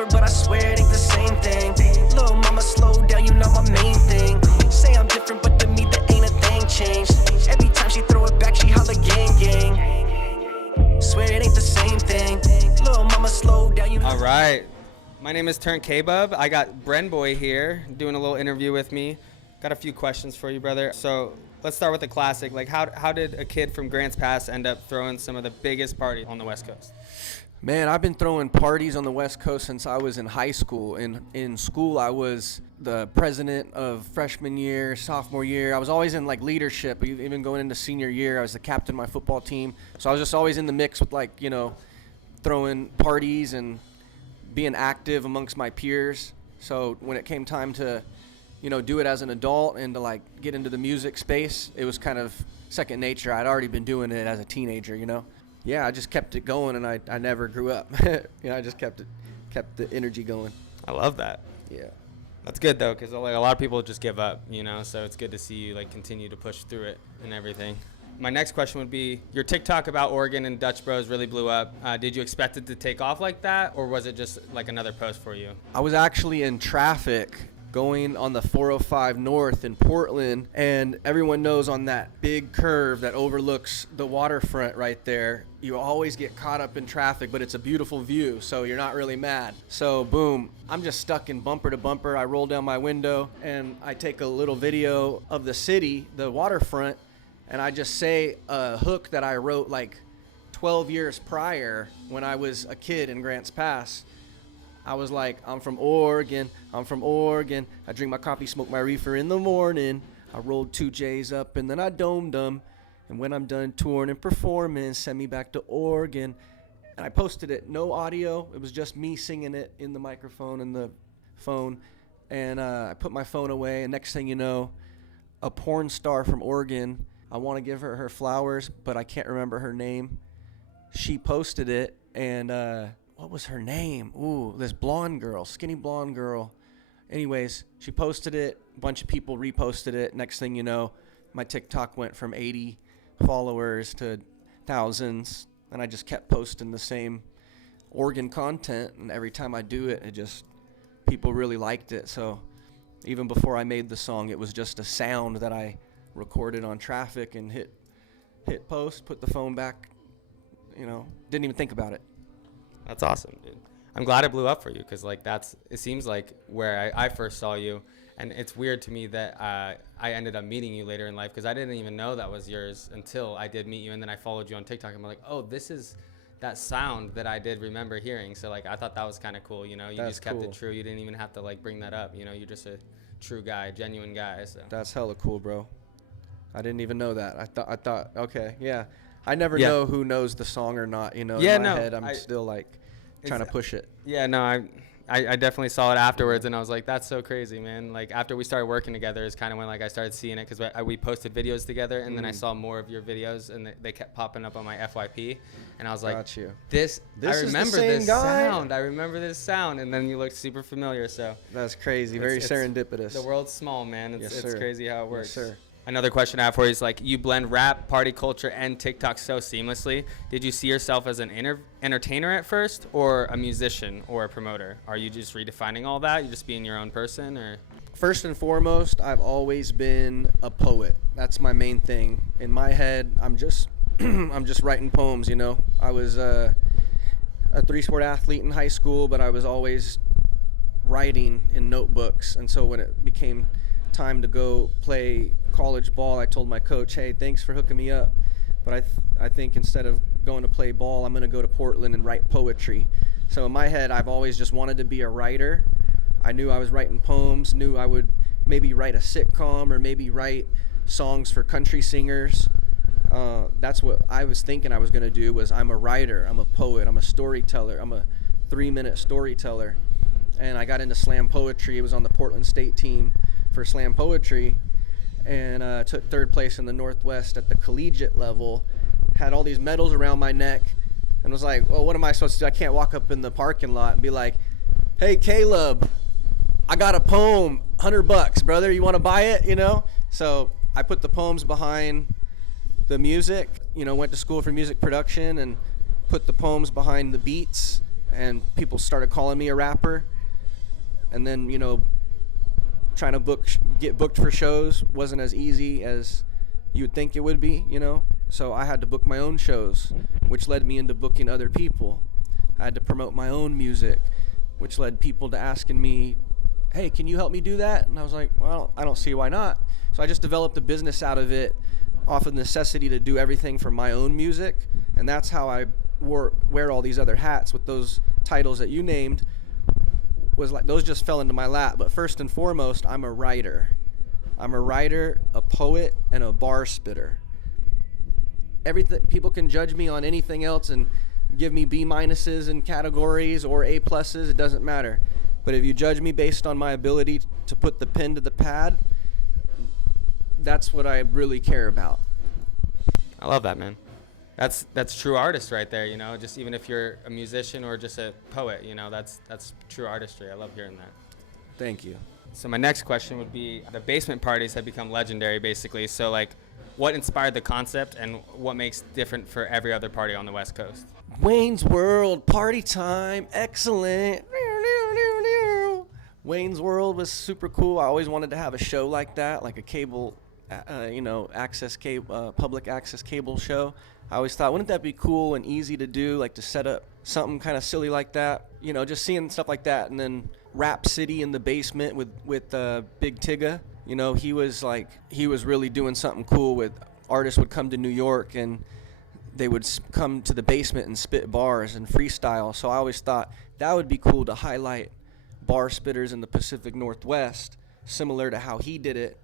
forever, but I swear it ain't the same thing. Little mama, slow down, you not my main thing. Say I'm different, but to me that ain't a thing changed. Every time she throw it back, she holla gang gang. Swear it ain't the same thing. Little mama, slow down, you. All right. My name is Turn K-Bub. I got Brenboy here doing a little interview with me. Got a few questions for you, brother. So let's start with the classic. Like, how did a kid from Grants Pass end up throwing some of the biggest parties on the West Coast? Man, I've been throwing parties on the West Coast since I was in high school. In school, I was the president of freshman year, sophomore year. I was always in, like, leadership. Even going into senior year, I was the captain of my football team. So I was just always in the mix with, like, you know, throwing parties and being active amongst my peers. So when it came time to, you know, do it as an adult and to, like, get into the music space, it was kind of second nature. I'd already been doing it as a teenager, you know. Yeah, I just kept it going, and I never grew up. You know, I just kept the energy going. I love that. Yeah. That's good, though, because like, a lot of people just give up, you know, so it's good to see you, like, continue to push through it and everything. My next question would be, your TikTok about Oregon and Dutch Bros really blew up. Did you expect it to take off like that, or was it just, like, another post for you? I was actually in traffic going on the 405 North in Portland, and everyone knows on that big curve that overlooks the waterfront right there, you always get caught up in traffic, but it's a beautiful view, so you're not really mad. So boom, I'm just stuck in bumper to bumper. I roll down my window and I take a little video of the city, the waterfront, and I just say a hook that I wrote like 12 years prior when I was a kid in Grants Pass. I was like, I'm from Oregon. I drink my coffee, smoke my reefer in the morning. I rolled 2 J's up and then I domed them. And when I'm done touring and performing, send me back to Oregon. And I posted it, no audio. It was just me singing it in the microphone and the phone. And I put my phone away. And next thing you know, a porn star from Oregon, I want to give her flowers, but I can't remember her name. She posted it, and what was her name? Ooh, this blonde girl, skinny blonde girl. Anyways, she posted it. A bunch of people reposted it. Next thing you know, my TikTok went from 80 followers to thousands. And I just kept posting the same Oregon content. And every time I do it, people really liked it. So even before I made the song, it was just a sound that I recorded on traffic and hit post, put the phone back, you know, didn't even think about it. That's awesome, dude. I'm glad it blew up for you, because like it seems like where I first saw you, and it's weird to me that I ended up meeting you later in life, because I didn't even know that was yours until I did meet you, and then I followed you on TikTok, and I'm like, oh, this is that sound that I did remember hearing. So like I thought that was kind of cool, you know. You That's just kept cool. it true. You didn't even have to like bring that up, you know. You're just a true guy, genuine guy. So That's hella cool, bro. I didn't even know that. I thought, okay, yeah. I never know who knows the song or not, you know. Yeah, in my head, I'm still like trying to push it. Yeah, no, I definitely saw it afterwards, and I was like, that's so crazy, man. Like after we started working together is kind of when like I started seeing it, because we posted videos together, and then I saw more of your videos, and they kept popping up on my FYP, and I was like, Got you. This I remember the same this guy? sound. I remember this sound, and then you looked super familiar. So That's crazy. Very serendipitous. the world's small, man. It's crazy how it works. Yes, sir. Another question I have for you is, like, you blend rap, party culture, and TikTok so seamlessly. Did you see yourself as an entertainer at first, or a musician or a promoter? Are you just redefining all that? You just being your own person, or? First and foremost, I've always been a poet. That's my main thing. In my head, I'm just writing poems, you know. I was a 3-sport athlete in high school, but I was always writing in notebooks. And so when it became time to go play college ball, I told my coach, hey, thanks for hooking me up, but I think instead of going to play ball, I'm going to go to Portland and write poetry. So in my head, I've always just wanted to be a writer. I knew I was writing poems, knew I would maybe write a sitcom or maybe write songs for country singers. That's what I was thinking I was going to do. Was I'm a writer, I'm a poet, I'm a storyteller, I'm a 3-minute storyteller. And I got into slam poetry. It was on the Portland State team for slam poetry, and took 3rd place in the Northwest at the collegiate level. Had all these medals around my neck, and was like, well, what am I supposed to do? I can't walk up in the parking lot and be like, hey, Caleb, I got a poem, $100, brother, you want to buy it, you know? So I put the poems behind the music, you know, went to school for music production and put the poems behind the beats, and people started calling me a rapper. And then, you know, trying to get booked for shows wasn't as easy as you would think it would be, you know. So I had to book my own shows, which led me into booking other people. I had to promote my own music, which led people to asking me, hey, can you help me do that? And I was like, well, I don't see why not. So I just developed a business out of it, off of necessity to do everything for my own music. And that's how I wear all these other hats with those titles that you named. Was like those just fell into my lap. But first and foremost, I'm a writer. I'm a writer, a poet, and a bar spitter. Everything, people can judge me on anything else and give me B minuses in categories or A pluses, it doesn't matter. But if you judge me based on my ability to put the pen to the pad, that's what I really care about. I love that, man. That's true artist right there, you know, just even if you're a musician or just a poet, you know, that's true artistry. I love hearing that. Thank you. So my next question would be, the basement parties have become legendary, basically. So, like, what inspired the concept and what makes different for every other party on the West Coast? Wayne's World, party time, excellent. Wayne's World was super cool. I always wanted to have a show like that, like a cable, public access cable show. I always thought, wouldn't that be cool and easy to do, like to set up something kind of silly like that? You know, just seeing stuff like that. And then Rap City in the basement with Big Tigga. You know, he was really doing something cool with artists would come to New York and they would come to the basement and spit bars and freestyle. So I always thought that would be cool to highlight bar spitters in the Pacific Northwest, similar to how he did it,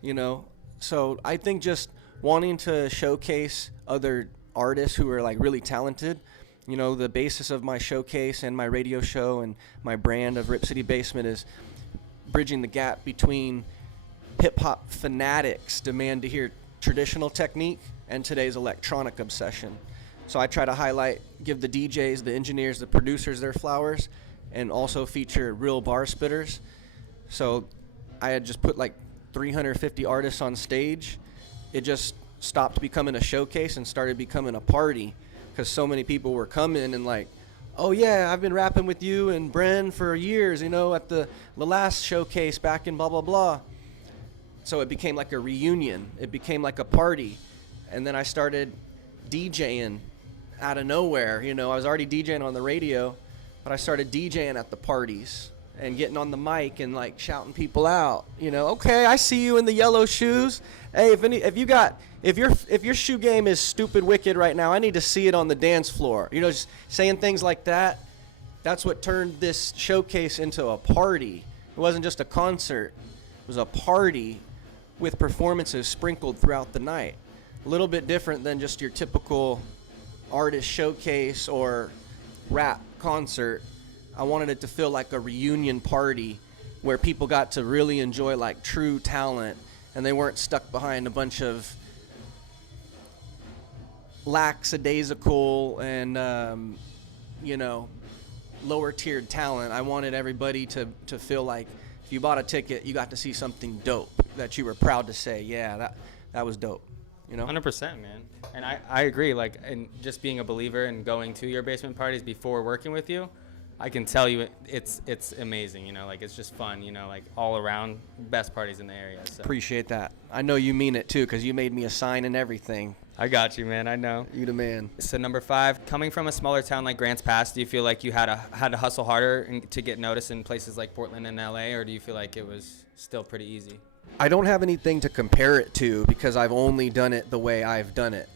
you know. So I think just wanting to showcase other artists who are like really talented, you know, the basis of my showcase and my radio show and my brand of Rip City Basement is bridging the gap between hip-hop fanatics demand to hear traditional technique and today's electronic obsession. So I try to highlight, give the DJs, the engineers, the producers their flowers, and also feature real bar spitters. So I had just put like 350 artists on stage. It just stopped becoming a showcase and started becoming a party because so many people were coming and like, oh yeah, I've been rapping with you and Bren for years, you know, at the last showcase back in blah, blah, blah. So it became like a reunion. It became like a party. And then I started DJing out of nowhere. You know, I was already DJing on the radio, but I started DJing at the parties and getting on the mic and like shouting people out. You know, okay, I see you in the yellow shoes. Hey, if your shoe game is stupid wicked right now, I need to see it on the dance floor. You know, just saying things like that. That's what turned this showcase into a party. It wasn't just a concert. It was a party with performances sprinkled throughout the night. A little bit different than just your typical artist showcase or rap concert. I wanted it to feel like a reunion party where people got to really enjoy like true talent and they weren't stuck behind a bunch of lackadaisical and lower tiered talent. I wanted everybody to feel like if you bought a ticket, you got to see something dope that you were proud to say, yeah, that was dope. You know? 100%, man. And I agree. Like, and just being a believer and going to your basement parties before working with you, I can tell you it's amazing. You know, like it's just fun. You know, like all around best parties in the area. So. Appreciate that. I know you mean it too, because you made me a sign and everything. I got you, man. I know. You the man. So number 5, coming from a smaller town like Grants Pass, do you feel like you had to hustle harder to get noticed in places like Portland and LA, or do you feel like it was still pretty easy? I don't have anything to compare it to because I've only done it the way I've done it,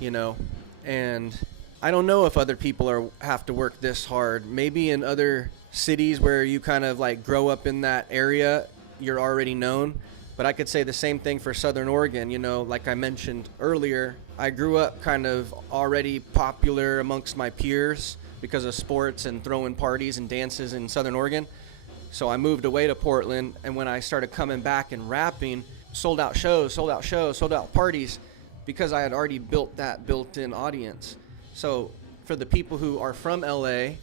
you know, and I don't know if other people have to work this hard. Maybe in other cities where you kind of like grow up in that area, you're already known. But I could say the same thing for Southern Oregon. You know, like I mentioned earlier, I grew up kind of already popular amongst my peers because of sports and throwing parties and dances in Southern Oregon. So I moved away to Portland, and when I started coming back and rapping, sold out shows, sold out parties, because I had already built that built-in audience. So for the people who are from LA,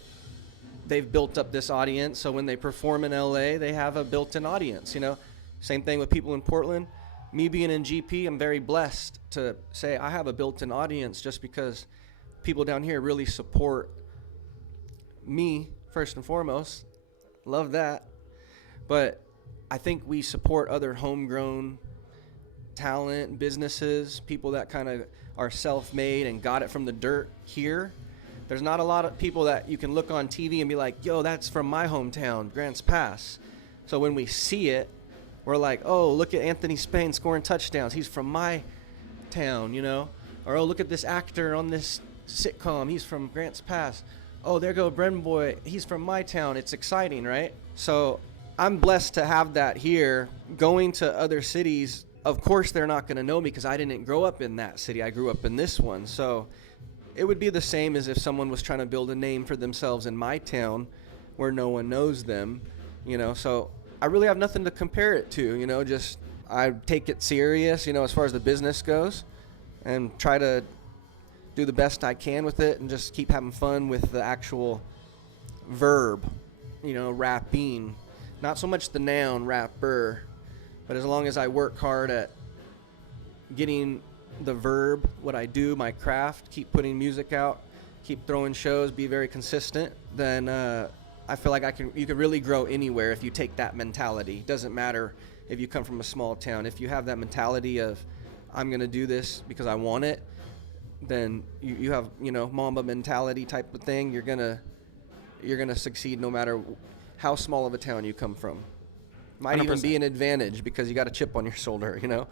they've built up this audience. So when they perform in LA, they have a built-in audience, you know. Same thing with people in Portland. Me being in GP, I'm very blessed to say I have a built-in audience just because people down here really support me first and foremost. Love that. But I think we support other homegrown talent, businesses, people that kind of are self-made and got it from the dirt here. There's not a lot of people that you can look on TV and be like, yo, that's from my hometown, Grants Pass. So when we see it, we're like, oh, look at Anthony Spain scoring touchdowns. He's from my town, you know? Or, oh, look at this actor on this sitcom. He's from Grants Pass. Oh, there go Brenboy. He's from my town. It's exciting, right? So I'm blessed to have that here. Going to other cities, of course they're not going to know me because I didn't grow up in that city. I grew up in this one. So it would be the same as if someone was trying to build a name for themselves in my town where no one knows them, you know. So I really have nothing to compare it to, you know. Just I take it serious, you know, as far as the business goes, and try to do the best I can with it and just keep having fun with the actual verb, you know, rapping. Not so much the noun, rapper, but as long as I work hard at getting the verb, what I do, my craft, keep putting music out, keep throwing shows, be very consistent, then I feel like you can really grow anywhere if you take that mentality. It doesn't matter if you come from a small town. If you have that mentality of, I'm going to do this because I want it, then you have, you know, Mamba mentality type of thing. You're gonna succeed no matter how small of a town you come from. Might 100%. even be an advantage because you got a chip on your shoulder, you know.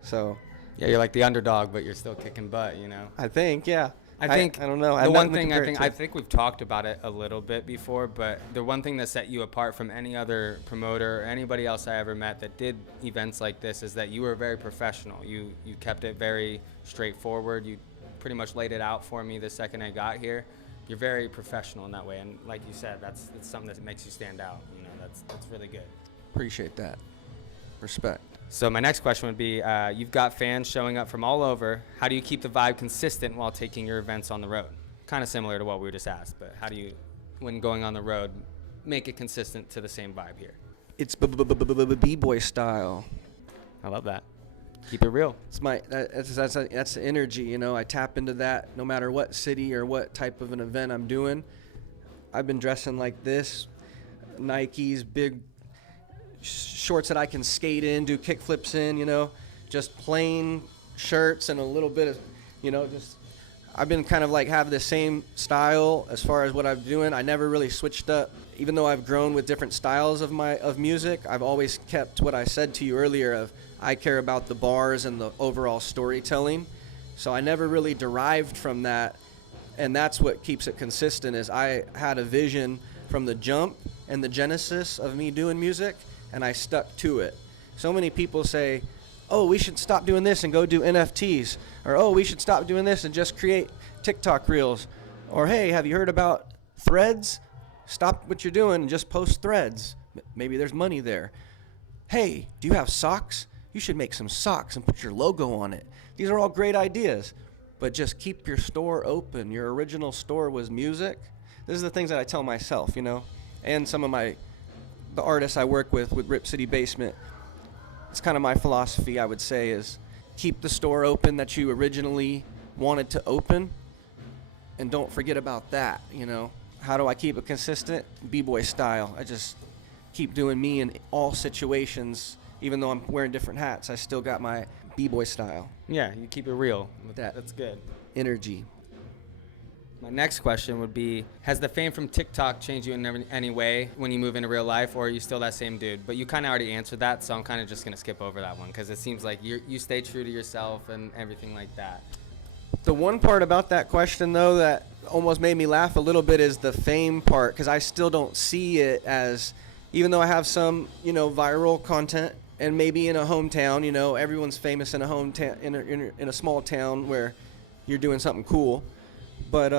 So Yeah, you're like the underdog, but you're still kicking butt, you know. I think, yeah. I think I don't know. The one thing I think we've talked about it a little bit before, but the one thing that set you apart from any other promoter or anybody else I ever met that did events like this is that you were very professional. You kept it very straightforward. You pretty much laid it out for me the second I got here. You're very professional in that way, and like you said, that's something that makes you stand out. You know, that's really good. Appreciate that. Respect. So my next question would be, you've got fans showing up from all over. How do you keep the vibe consistent while taking your events on the road? Kind of similar to what we were just asked, but how do you, when going on the road, make it consistent to the same vibe here? It's b-boy style. I love that. Keep it real. It's that's the energy, you know. I tap into that no matter what city or what type of an event I'm doing. I've been dressing like this, Nikes, big shorts that I can skate in, do kick flips in, you know, just plain shirts and a little bit of, you know, just I've been kind of like have the same style as far as what I'm doing. I never really switched up. Even though I've grown with different styles of music, I've always kept what I said to you earlier of I care about the bars and the overall storytelling. So I never really derived from that, and that's what keeps it consistent is I had a vision from the jump and the genesis of me doing music, and I stuck to it. So many people say, oh, we should stop doing this and go do NFTs, or oh, we should stop doing this and just create TikTok reels, or hey, have you heard about threads? Stop what you're doing and just post threads. Maybe there's money there. Hey, do you have socks? You should make some socks and put your logo on it. These are all great ideas, but just keep your store open. Your original store was music. This is the things that I tell myself, you know, and some of the artists I work with Rip City Basement. It's kind of my philosophy, I would say, is keep the store open that you originally wanted to open, and don't forget about that, you know. How do I keep it consistent? B-boy style. I just keep doing me in all situations. Even though I'm wearing different hats, I still got my B-boy style. Yeah, you keep it real. That's good. Energy. My next question would be, has the fame from TikTok changed you in any way when you move into real life, or are you still that same dude? But you kind of already answered that, so I'm kind of just going to skip over that one because it seems like you stay true to yourself and everything like that. The one part about that question, though, that almost made me laugh a little bit is the fame part, because I still don't see it as, even though I have some, you know, viral content, and maybe in a hometown, you know, everyone's famous in a hometown, in a small town where you're doing something cool. But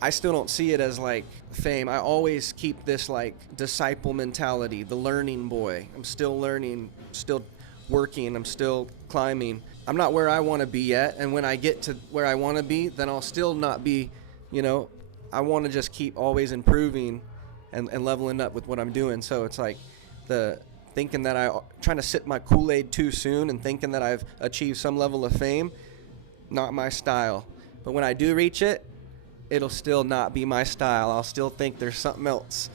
I still don't see it as like fame. I always keep this like disciple mentality, the learning boy. I'm still learning, still working, I'm still climbing. I'm not where I want to be yet, and when I get to where I want to be, then I'll still not be, you know, I want to just keep always improving and leveling up with what I'm doing. So it's like the thinking that trying to sip my Kool-Aid too soon and thinking that I've achieved some level of fame, not my style. But when I do reach it, it'll still not be my style. I'll still think there's something else.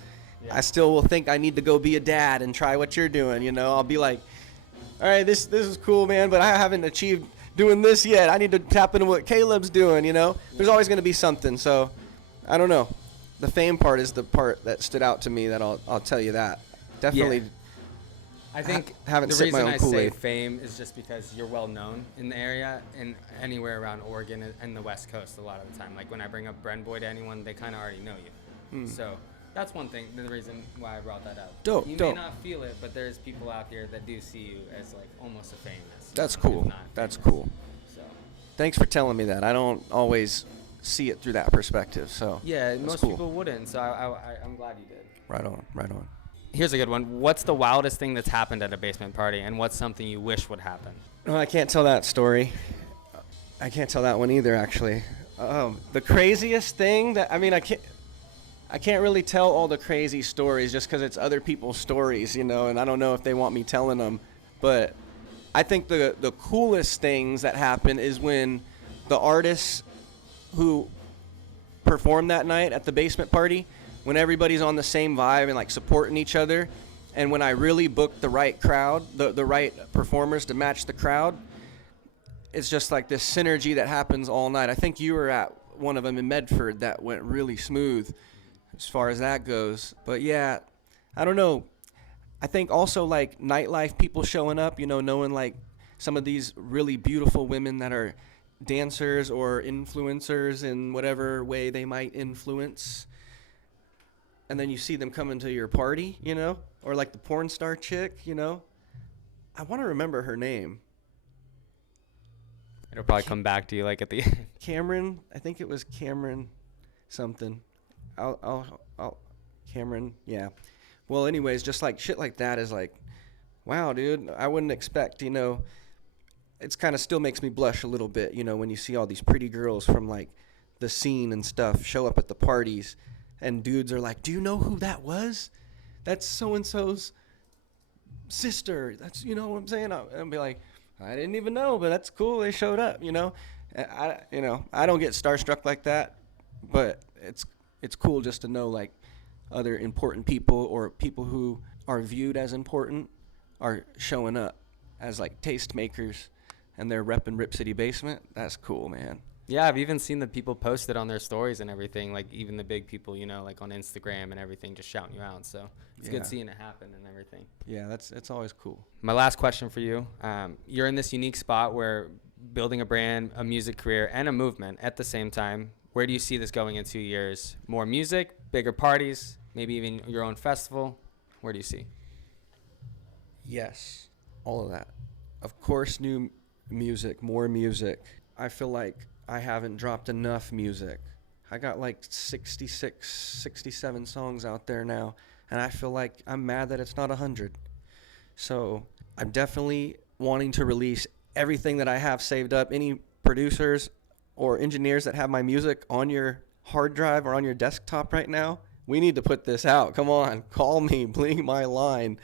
Yeah. I still will think I need to go be a dad and try what you're doing, you know. I'll be like, all right, this is cool, man, but I haven't achieved doing this yet. I need to tap into what Caleb's doing, you know. There's always going to be something. So, I don't know. The fame part is the part that stood out to me that I'll tell you that. Definitely. Yeah. I think haven't the sipped my reason own I say Kool-Aid. fame is just because you're well known in the area and anywhere around Oregon and the West Coast a lot of the time. Like when I bring up Brenboy to anyone, they kind of already know you. So that's one thing, the reason why I brought that up. Dope, You dope. may not feel it, but there's people out here that do see you as like almost a famous. That's if cool. not That's famous. cool. So Thanks for telling me that. I don't always see it through that perspective. So yeah, that's most cool. people wouldn't. So I'm glad you did. Right on, right on. Here's a good one. What's the wildest thing that's happened at a basement party, and what's something you wish would happen? No, I can't tell that story. I can't tell that one either, actually. The craziest thing that I can't really tell all the crazy stories just because it's other people's stories, you know, and I don't know if they want me telling them. But I think the coolest things that happen is when the artists who perform that night at the basement party, when everybody's on the same vibe and like supporting each other, and when I really book the right crowd, the right performers to match the crowd, it's just like this synergy that happens all night. I think you were at one of them in Medford that went really smooth as far as that goes. But yeah, I don't know. I think also like nightlife people showing up, you know, knowing like some of these really beautiful women that are dancers or influencers in whatever way they might influence. And then you see them coming to your party, you know, or like the porn star chick, you know. I want to remember her name. It'll probably come back to you like at the end. Cameron, I think it was Cameron something. Cameron, yeah. Well, anyways, just like shit like that is like, wow, dude, I wouldn't expect, you know. It's kind of still makes me blush a little bit, you know, when you see all these pretty girls from like the scene and stuff show up at the parties. And dudes are like, do you know who that was? That's so-and-so's sister. That's, you know what I'm saying? I'll be like, I didn't even know, but that's cool. They showed up, you know? I don't get starstruck like that, but it's cool just to know, like, other important people or people who are viewed as important are showing up as, like, tastemakers, and they're repping Rip City Basement. That's cool, man. Yeah, I've even seen the people post it on their stories and everything, like even the big people, you know, like on Instagram and everything, just shouting you out. So it's good seeing it happen and everything. Yeah, it's always cool. My last question for you. You're in this unique spot where building a brand, a music career, and a movement at the same time. Where do you see this going in 2 years? More music, bigger parties, maybe even your own festival? Where do you see? Yes, all of that. Of course, new music, more music. I feel like I haven't dropped enough music. I got like 66, 67 songs out there now, and I feel like I'm mad that it's not 100. So I'm definitely wanting to release everything that I have saved up. Any producers or engineers that have my music on your hard drive or on your desktop right now, we need to put this out. Come on, call me, bling my line.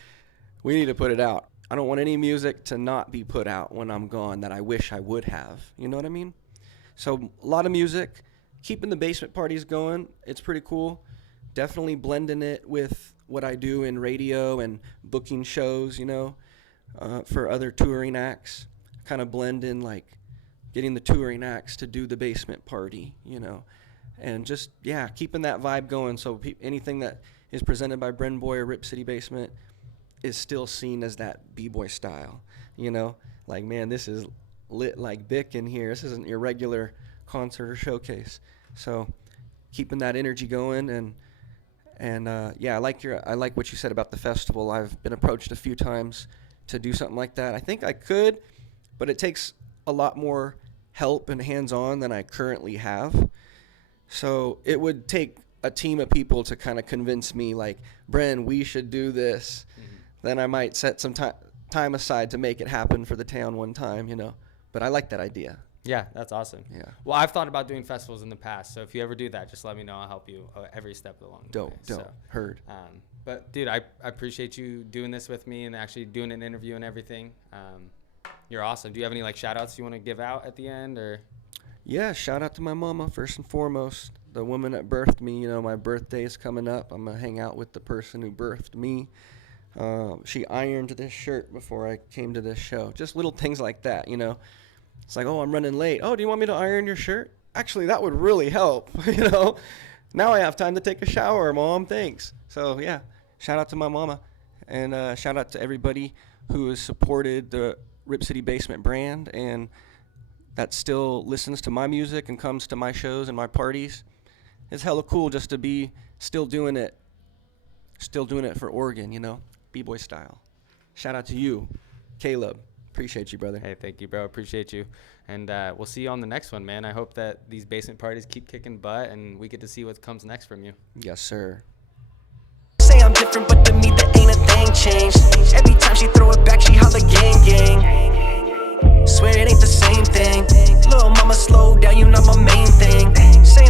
We need to put it out. I don't want any music to not be put out when I'm gone that I wish I would have. You know what I mean? So a lot of music, keeping the basement parties going. It's pretty cool. Definitely blending it with what I do in radio and booking shows, you know, for other touring acts. Kind of blend in like getting the touring acts to do the basement party, you know. And just, yeah, keeping that vibe going so anything that is presented by Brenboy or Rip City Basement is still seen as that b-boy style, you know. Like, man, this is lit like Bic in here. This isn't your regular concert or showcase. So keeping that energy going and yeah, I like what you said about the festival. I've been approached a few times to do something like that. I think I could, but it takes a lot more help and hands-on than I currently have. So it would take a team of people to kind of convince me, like, Bren, we should do this. Mm-hmm. Then I might set some time aside to make it happen for the town one time, you know. But I like that idea. Yeah, that's awesome. Yeah. Well, I've thought about doing festivals in the past, so if you ever do that, just let me know. I'll help you every step along the way. Dope. Heard. But, dude, I appreciate you doing this with me and actually doing an interview and everything. You're awesome. Do you have any, like, shout-outs you want to give out at the end? Or? Yeah, shout out to my mama first and foremost, the woman that birthed me. You know, my birthday is coming up. I'm gonna hang out with the person who birthed me. She ironed this shirt before I came to this show. Just little things like that, you know. It's like, oh, I'm running late. Oh, do you want me to iron your shirt? Actually, that would really help, you know. Now I have time to take a shower, Mom. Thanks. So, yeah, shout out to my mama. And shout out to everybody who has supported the Rip City Basement brand and that still listens to my music and comes to my shows and my parties. It's hella cool just to be still doing it for Oregon, you know, B-boy style. Shout out to you, Caleb. Appreciate you, brother. Hey, thank you, bro. Appreciate you. And we'll see you on the next one, man. I hope that these basement parties keep kicking butt and we get to see what comes next from you. Yes, sir. Say I'm different, but to me there ain't a thing changed. Every time she throw it back, she holla gang gang. Swear it ain't the same thing. Little mama, slow down, you not my main thing. Say I'm